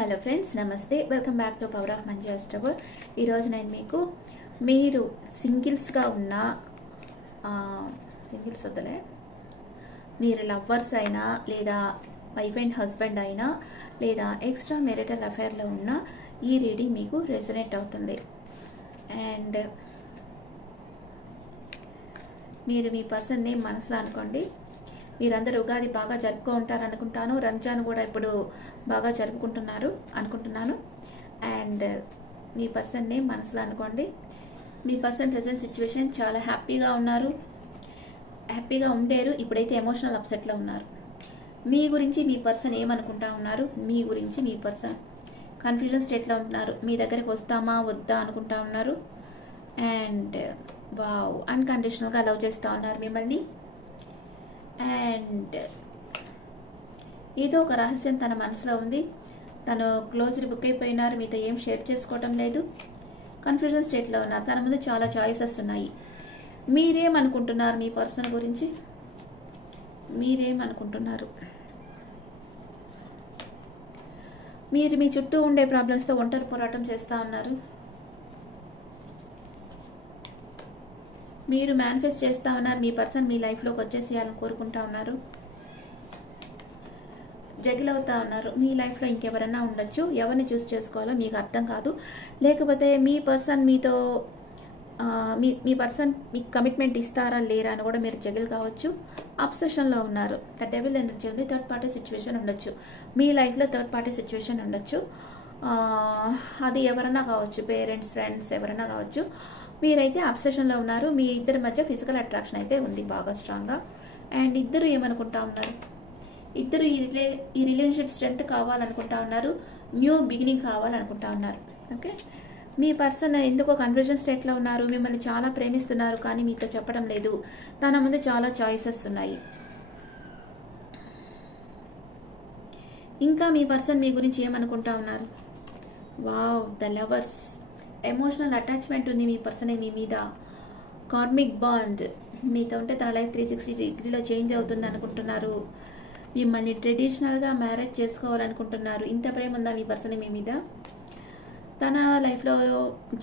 Hello friends, నమస్తే. Welcome back to power of మంచి అస్ట్రబర్. ఈరోజు నేను మీకు మీరు సింగిల్స్గా ఉన్న సింగిల్స్ వద్దలే, మీరు లవ్వర్స్ అయినా లేదా వైఫ్ అండ్ హస్బెండ్ అయినా లేదా ఎక్స్ట్రా మెరిటల్ అఫైర్లో ఉన్న ఈ రీడింగ్ మీకు రెసొనేట్ అవుతుంది. అండ్ మీరు మీ పర్సన్ని మనసులో అనుకోండి. మీరందరూ ఉగాది బాగా జరుపుకుంటారు అనుకుంటాను. రంజాన్ కూడా ఇప్పుడు బాగా జరుపుకుంటున్నారు అనుకుంటున్నాను. అండ్ మీ పర్సన్ని మనసులో అనుకోండి. మీ పర్సన్ ప్రెజెంట్ సిచ్యువేషన్ చాలా హ్యాపీగా ఉన్నారు, హ్యాపీగా ఉండేరు. ఇప్పుడైతే ఎమోషనల్ అప్సెట్లో ఉన్నారు. మీ గురించి మీ పర్సన్ ఏమనుకుంటా ఉన్నారు, మీ గురించి మీ పర్సన్ కన్ఫ్యూజన్ స్టేట్లో ఉంటున్నారు. మీ దగ్గరికి వస్తామా వద్దా అనుకుంటా ఉన్నారు. అండ్ వావ్, అన్కండిషనల్గా లవ్ చేస్తూ ఉన్నారు మిమ్మల్ని. అండ్ ఏదో ఒక రహస్యం తన మనసులో ఉంది. తను క్లోజ్డ్ బుక్ అయిపోయినారు, మీతో ఏం షేర్ చేసుకోవటం లేదు. కన్ఫ్యూజన్ స్టేట్లో ఉన్నారు. తన ముందు చాలా చాయిసెస్ ఉన్నాయి. మీరేమనుకుంటున్నారు మీ పర్సన్ గురించి? మీరేమనుకుంటున్నారు? మీరు మీ చుట్టూ ఉండే ప్రాబ్లమ్స్తో ఒంటరి పోరాటం చేస్తూ ఉన్నారు. మీరు మేనిఫెస్ట్ చేస్తూ ఉన్నారు. మీ పర్సన్ మీ లైఫ్లోకి వచ్చేసేయాలని కోరుకుంటా ఉన్నారు. జగిల్ అవుతా ఉన్నారు. మీ లైఫ్లో ఇంకెవరన్నా ఉండొచ్చు. ఎవరిని చూస్ చేసుకోవాలో మీకు అర్థం కాదు. లేకపోతే మీ పర్సన్ మీతో మీ పర్సన్ మీకు కమిట్మెంట్ ఇస్తారా లేరా అని కూడా మీరు జగిల్ కావచ్చు. అబ్సెషన్లో ఉన్నారు. ద డెవిల్ ఎనర్జీ ఉంది. థర్డ్ పార్టీ సిచ్యువేషన్ ఉండొచ్చు. మీ లైఫ్లో థర్డ్ పార్టీ సిచ్యువేషన్ ఉండొచ్చు. అది ఎవరన్నా కావచ్చు, పేరెంట్స్, ఫ్రెండ్స్, ఎవరన్నా కావచ్చు. మీరైతే అబ్సెషన్లో ఉన్నారు. మీ ఇద్దరి మధ్య ఫిజికల్ అట్రాక్షన్ అయితే ఉంది బాగా స్ట్రాంగ్గా. అండ్ ఇద్దరు ఏమనుకుంటా ఉన్నారు? ఇద్దరు ఈ రిలేషన్షిప్ స్ట్రెంత్ కావాలనుకుంటా ఉన్నారు. న్యూ బిగినింగ్ కావాలనుకుంటా ఉన్నారు. ఓకే, మీ పర్సన్ ఎందుకో కన్ఫ్యూజన్ స్టేట్లో ఉన్నారు. మిమ్మల్ని చాలా ప్రేమిస్తున్నారు కానీ మీతో చెప్పడం లేదు. తన ముందు చాలా చాయిసెస్ ఉన్నాయి. ఇంకా మీ పర్సన్ మీ గురించి ఏమనుకుంటా ఉన్నారు? Wow, the lovers. Emotional attachment ఉంది మీ పర్సన్ మీ మీద. కార్మిక్ బాండ్ మీతో ఉంటే తన లైఫ్ 360 డిగ్రీలో చేంజ్ అవుతుంది అనుకుంటున్నారు. మిమ్మల్ని ట్రెడిషనల్గా మ్యారేజ్ చేసుకోవాలనుకుంటున్నారు. ఇంత ప్రేమ ఉందా మీ పర్సన్ మీ మీద? తన లైఫ్లో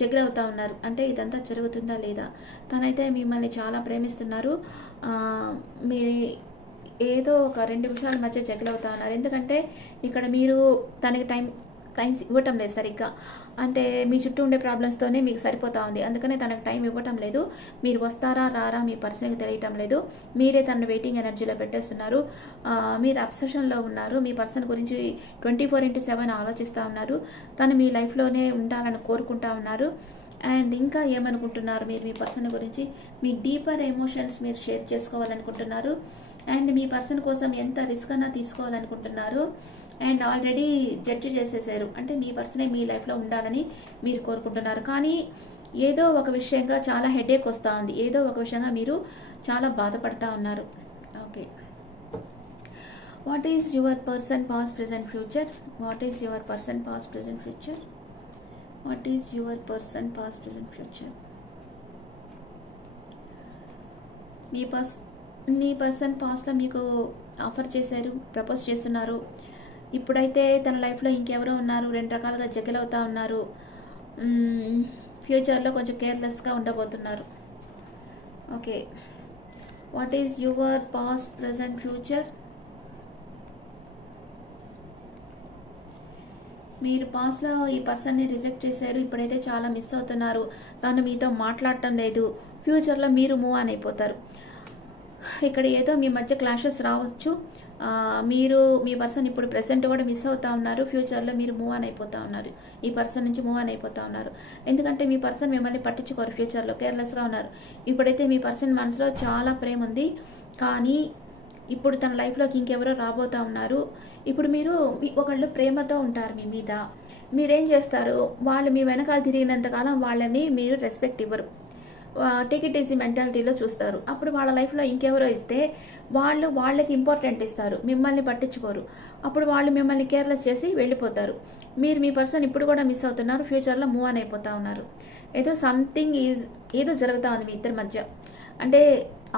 జగిల్ అవుతూ ఉన్నారు. అంటే ఇదంతా జరుగుతుందా లేదా? తనైతే మిమ్మల్ని చాలా ప్రేమిస్తున్నారు. మీ ఏదో ఒక 2 విషయాల మధ్య జగిల్ అవుతూ ఉన్నారు. ఎందుకంటే ఇక్కడ మీరు తనకి టైం ఇవ్వటం లేదు సరిగ్గా. అంటే మీ చుట్టూ ఉండే ప్రాబ్లమ్స్తోనే మీకు సరిపోతూ ఉంది. అందుకనే తనకు టైం ఇవ్వటం లేదు. మీరు వస్తారా రారా మీ పర్సన్కి తెలియటం లేదు. మీరే తనను వెయిటింగ్ ఎనర్జీలో పెట్టేస్తున్నారు. మీరు అబ్సెషన్లో ఉన్నారు. మీ పర్సన్ గురించి 24/7 ఆలోచిస్తూ ఉన్నారు. తను మీ లైఫ్లోనే ఉండాలని కోరుకుంటా ఉన్నారు. అండ్ ఇంకా ఏమనుకుంటున్నారు మీరు మీ పర్సన్ గురించి? మీ డీపర్ ఎమోషన్స్ మీరు షేర్ చేసుకోవాలనుకుంటున్నారు. అండ్ మీ పర్సన్ కోసం ఎంత రిస్క్ అన్నా తీసుకోవాలనుకుంటున్నారు. అండ్ ఆల్రెడీ జడ్జి చేసేసారు. అంటే మీ పర్సనే మీ లైఫ్లో ఉండాలని మీరు కోరుకుంటున్నారు. కానీ ఏదో ఒక విషయంగా చాలా హెడేక్ వస్తూ ఉంది. ఏదో ఒక విషయంగా మీరు చాలా బాధపడతా ఉన్నారు. Okay, what is your person past present future? What is your person past present future? What is your person past present future? Me person పాస్ట్లో మీకు ఆఫర్ చేశారు, ప్రపోజ్ చేస్తున్నారు. ఇప్పుడైతే తన లైఫ్లో ఇంకెవరో ఉన్నారు. 2 రకాలుగా జగిల్ అవుతూ ఉన్నారు. ఫ్యూచర్లో కొంచెం కేర్లెస్గా ఉండబోతున్నారు. Okay, what is your past present future? మీరు పాస్ట్లో ఈ పర్సన్ని రిజెక్ట్ చేశారు. ఇప్పుడైతే చాలా మిస్ అవుతున్నారు. తను మీతో మాట్లాడటం లేదు. ఫ్యూచర్లో మీరు మూవ్ ఆన్ అయిపోతారు. ఇక్కడ ఏదో మీ మధ్య క్లాషెస్ రావచ్చు. మీరు మీ పర్సన్ ఇప్పుడు ప్రెసెంట్ కూడా మిస్ అవుతూ ఉన్నారు. ఫ్యూచర్లో మీరు మూవ్ ఆన్ అయిపోతూ ఉన్నారు. ఈ పర్సన్ నుంచి మూవ్ ఆన్ అయిపోతూ ఉన్నారు. ఎందుకంటే మీ పర్సన్ మిమ్మల్ని పట్టించుకోరు. ఫ్యూచర్లో కేర్లెస్గా ఉన్నారు. ఇప్పుడైతే మీ పర్సన్ మనసులో చాలా ప్రేమ ఉంది. కానీ ఇప్పుడు తన లైఫ్లోకి ఇంకెవరో రాబోతూ ఉన్నారు. ఇప్పుడు మీరు ఒకళ్ళు ప్రేమతో ఉంటారు మీ మీద. మీరేం చేస్తారు? వాళ్ళు మీ వెనకాల తిరిగినంతకాలం వాళ్ళని మీరు రెస్పెక్ట్ ఇవ్వరు. టేక్ ఇట్ ఈజీ మెంటాలిటీలో చూస్తారు. అప్పుడు వాళ్ళ లైఫ్లో ఇంకెవరో ఇస్తే వాళ్ళకి ఇంపార్టెంట్ ఇస్తారు, మిమ్మల్ని పట్టించుకోరు. అప్పుడు వాళ్ళు మిమ్మల్ని కేర్లెస్ చేసి వెళ్ళిపోతారు. మీరు మీ పర్సన్ ఇప్పుడు కూడా మిస్ అవుతున్నారు. ఫ్యూచర్లో మూవ్ ఆన్ అయిపోతూ ఉన్నారు. ఏదో సంథింగ్ ఏదో జరుగుతూ ఉంది మీ ఇద్దరి మధ్య. అంటే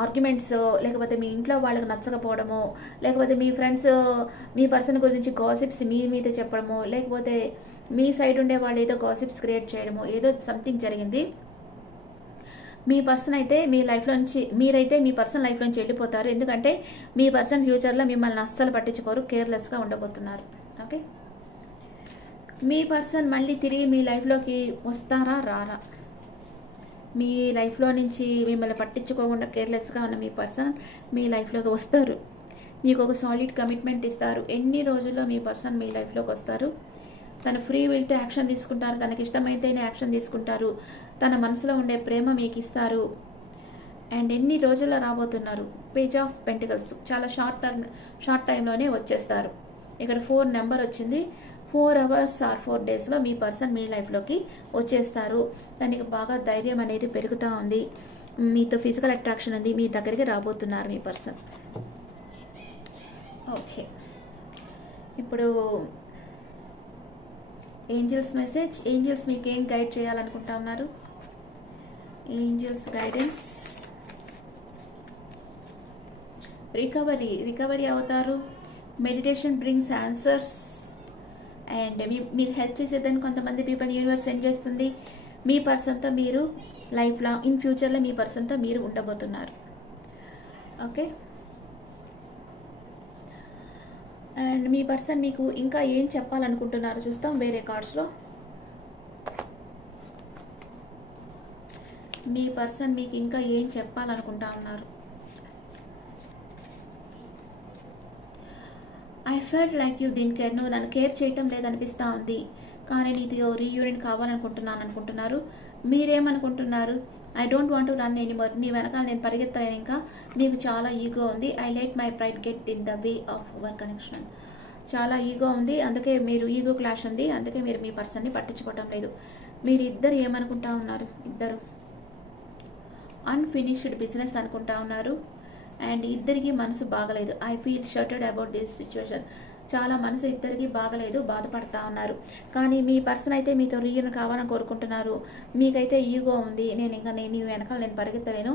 ఆర్గ్యుమెంట్స్, లేకపోతే మీ ఇంట్లో వాళ్ళకి నచ్చకపోవడమో, లేకపోతే మీ ఫ్రెండ్స్ మీ పర్సన్ గురించి గాసిప్స్ మీ మీద చెప్పడమో, లేకపోతే మీ సైడ్ ఉండే వాళ్ళు ఏదో గాసిప్స్ క్రియేట్ చేయడమో, ఏదో సంథింగ్ జరిగింది. మీ పర్సన్ అయితే మీ లైఫ్లోంచి మీరైతే మీ పర్సన్ లైఫ్లోంచి వెళ్ళిపోతారు. ఎందుకంటే మీ పర్సన్ ఫ్యూచర్లో మిమ్మల్ని అస్సలు పట్టించుకోరు, కేర్లెస్గా ఉండబోతున్నారు. ఓకే, మీ పర్సన్ మళ్ళీ తిరిగి మీ లైఫ్లోకి వస్తారా రారా? మీ లైఫ్లో నుంచి మిమ్మల్ని పట్టించుకోకుండా కేర్లెస్గా ఉన్న మీ పర్సన్ మీ లైఫ్లోకి వస్తారు. మీకు ఒక సాలిడ్ కమిట్మెంట్ ఇస్తారు. ఎన్ని రోజుల్లో మీ పర్సన్ మీ లైఫ్లోకి వస్తారు. తన ఫ్రీ విల్తో యాక్షన్ తీసుకుంటారు. తనకి ఇష్టమైతేనే యాక్షన్ తీసుకుంటారు. తన మనసులో ఉండే ప్రేమ మీకు ఇస్తారు. అండ్ ఎన్ని రోజుల్లో రాబోతున్నారు? పేజ్ ఆఫ్ పెంటికల్స్, చాలా షార్ట్ టైంలోనే వచ్చేస్తారు. ఇక్కడ 4 నెంబర్ వచ్చింది. 4 అవర్స్ ఆర్ 4 డేస్లో మీ పర్సన్ మీ లైఫ్లోకి వచ్చేస్తారు. దానికి బాగా ధైర్యం అనేది పెరుగుతూ ఉంది. మీతో ఫిజికల్ అట్రాక్షన్ ఉంది. మీ దగ్గరికి రాబోతున్నారు మీ పర్సన్. ఓకే, ఇప్పుడు ఏంజల్స్ మెసేజ్. ఏంజల్స్ మీకు ఏం గైడ్ చేయాలనుకుంటా ఉన్నారు? Angels guidance. రికవరీ అవుతారు. Meditation brings answers. అండ్ మీకు హెల్ప్ చేసేదని కొంతమంది పీపుల్ యూనివర్స్ సెండ్ చేస్తుంది. మీ పర్సన్తో మీరు లైఫ్లో ఇన్ ఫ్యూచర్లో మీ పర్సన్తో మీరు ఉండబోతున్నారు. ఓకే, అండ్ మీ పర్సన్ మీకు ఇంకా ఏం చెప్పాలనుకుంటున్నారు చూస్తాం వేరే కార్డ్స్లో. మీ పర్సన్ మీకు ఇంకా ఏం చెప్పాలనుకుంటా ఉన్నారు? I felt like you did care. నువ్వు నన్ను కేర్ చేయటం లేదనిపిస్తూ ఉంది, కానీ నీతో రీయూనియన్ కావాలనుకుంటున్నారు. మీరేమనుకుంటున్నారు? I don't want to run anymore. నీ వెనకాల నేను పరిగెత్తలేను ఇంకా. మీకు చాలా ఈగో ఉంది. I let my pride get in the way of our connection. చాలా ఈగో ఉంది, అందుకే మీరు ఈగో క్లాష్ ఉంది, అందుకే మీరు మీ పర్సన్ని పట్టించుకోవటం లేదు. మీరు ఇద్దరు ఏమనుకుంటా ఉన్నారు? ఇద్దరు అన్ఫినిష్డ్ బిజినెస్ అనుకుంటా ఉన్నారు. అండ్ ఇద్దరికి మనసు బాగలేదు. I feel shattered about this situation. చాలా మనసు ఇద్దరికి బాగలేదు, బాధపడతా ఉన్నారు. కానీ మీ పర్సన్ అయితే మీతో రీయూనియన్ కావాలని కోరుకుంటున్నారు. మీకైతే ఈగో ఉంది, నేను ఇంకా నీ వెనకాల నేను పరిగెత్తలేను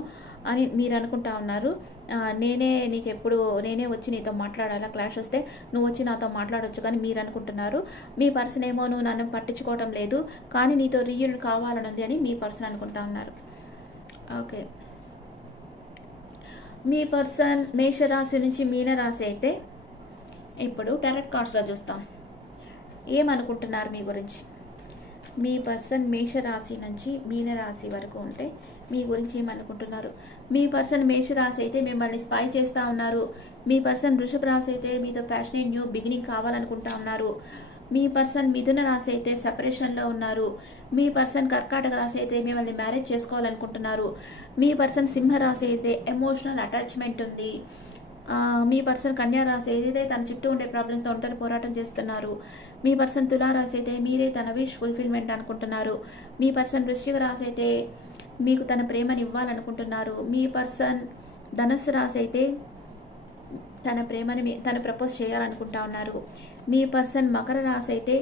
అని మీరు అనుకుంటా ఉన్నారు. నేనే వచ్చి నీతో మాట్లాడాలా, క్లాష్ వస్తే నువ్వు వచ్చి నాతో మాట్లాడవచ్చు కానీ మీరు అనుకుంటున్నారు. మీ పర్సన్ ఏమో నువ్వు నన్ను పట్టించుకోవడం లేదు, కానీ నీతో రీయూనియన్ కావాలని ఉంది అని మీ పర్సన్ అనుకుంటా ఉన్నారు. ఓకే, మీ పర్సన్ మేషరాశి నుంచి మీనరాశి అయితే ఇప్పుడు టారట్ కార్డ్స్లో చూస్తాం. ఏమనుకుంటున్నారు మీ గురించి? మీ పర్సన్ మేషరాశి నుంచి మీనరాశి వరకు ఉంటే మీ గురించి ఏమనుకుంటున్నారు? మీ పర్సన్ మేషరాశి అయితే మిమ్మల్ని స్పై చేస్తూ ఉన్నారు. మీ పర్సన్ వృషభ రాశి అయితే మీతో ప్యాషనేట్ న్యూ బిగినింగ్ కావాలనుకుంటా ఉన్నారు. మీ పర్సన్ మిథున రాశి అయితే సెపరేషన్లో ఉన్నారు. మీ పర్సన్ కర్కాటక రాశి అయితే మిమ్మల్ని మ్యారేజ్ చేసుకోవాలనుకుంటున్నారు. మీ పర్సన్ సింహరాశి అయితే ఎమోషనల్ అటాచ్మెంట్ ఉంది. మీ పర్సన్ కన్యా రాశి అయితే తన చుట్టూ ఉండే ప్రాబ్లమ్స్తో ఒంటరి పోరాటం చేస్తున్నారు. మీ పర్సన్ తులారాశి అయితే మీరే తన విష్ ఫుల్ఫిల్మెంట్ అనుకుంటున్నారు. మీ పర్సన్ వృశ్చిక రాశి అయితే మీకు తన ప్రేమని ఇవ్వాలనుకుంటున్నారు. మీ పర్సన్ ధనుస్సు రాశి అయితే తన ప్రపోజ్ చేయాలనుకుంటా ఉన్నారు. మీ పర్సన్ మకర రాశి అయితే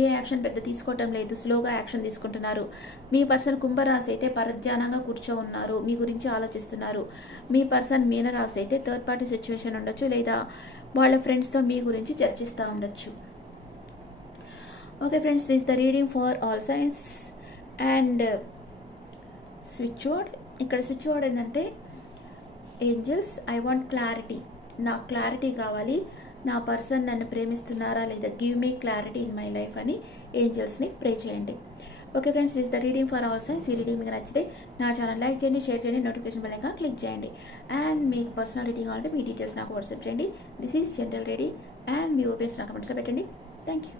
ఏ యాక్షన్ పెద్ద తీసుకోవటం లేదు, స్లోగా యాక్షన్ తీసుకుంటున్నారు. మీ పర్సన్ కుంభరాశి అయితే పరధ్యానంగా కూర్చో ఉన్నారు, మీ గురించి ఆలోచిస్తున్నారు. మీ పర్సన్ మీనరాశి అయితే థర్డ్ పార్టీ సిచ్యువేషన్ ఉండొచ్చు, లేదా వాళ్ళ ఫ్రెండ్స్తో మీ గురించి చర్చిస్తూ ఉండొచ్చు. Okay friends, this the reading for all science. And switch word, ఇక్కడ స్విచ్ వర్డ్ ఏంటంటే ఏంజల్స్, ఐ వాంట్ క్లారిటీ. నాకు క్లారిటీ కావాలి, నా పర్సన్ నన్ను ప్రేమిస్తున్నారా లేదా, give me clarity in my life అని ఏంజల్స్ని ప్రే చేయండి. Okay friends, this the reading for all science. ఈ రీడింగ్ మీకు నచ్చితే నా ఛానల్ లైక్ చేయండి, షేర్ చేయండి, నోటిఫికేషన్ బెల్ ఐకాన్ క్లిక్ చేయండి. అండ్ మీకు పర్సనల్ రీడింగ్ కావాలంటే మీ డీటెయిల్స్ నాకు వాట్సాప్ చేయండి. This is general reading. And me opinions నా కమెంట్స్లో పెట్టండి. Thank you.